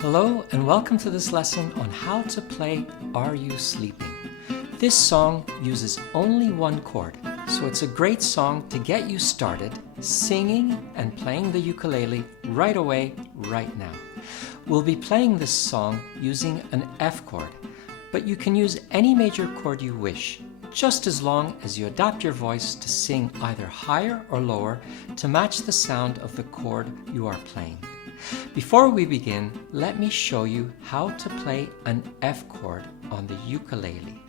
Hello and welcome to this lesson on how to play Are You Sleeping? This song uses only one chord, so it's a great song to get you started singing and playing the ukulele right away, right now. We'll be playing this song using an F chord, but you can use any major chord you wish, just as long as you adapt your voice to sing either higher or lower to match the sound of the chord you are playing. Before we begin, let me show you how to play an F chord on the ukulele.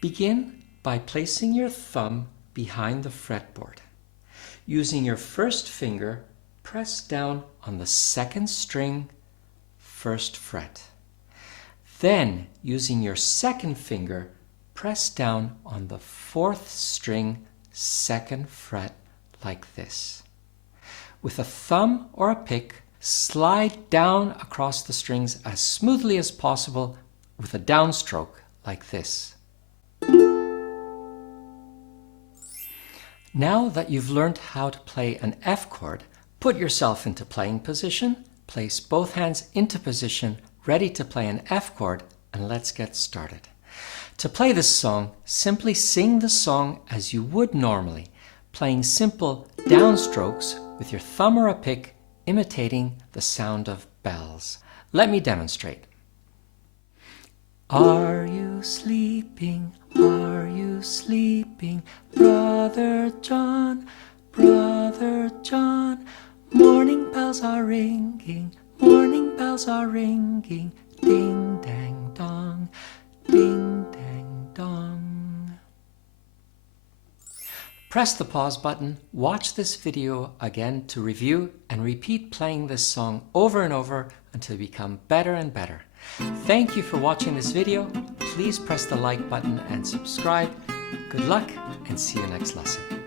Begin by placing your thumb behind the fretboard. Using your first finger, press down on the second string, first fret. Then, using your second finger, press down on the fourth string, second fret, like this. With a thumb or a pick, slide down across the strings as smoothly as possible with a downstroke like this. Now that you've learned how to play an F chord, put yourself into playing position, place both hands into position, ready to play an F chord, and let's get started. To play this song, simply sing the song as you would normally, playing simple downstrokes with your thumb or a pick, imitating the sound of bells. Let me demonstrate. Are you sleeping? Are you sleeping? Brother John, Brother John. Morning bells are ringing, morning bells are ringing. Ding, dang, dong, ding, dang, dong. Press the pause button, watch this video again to review, and repeat playing this song over and over until you become better and better. Thank you for watching this video. Please press the like button and subscribe. Good luck and see you next lesson.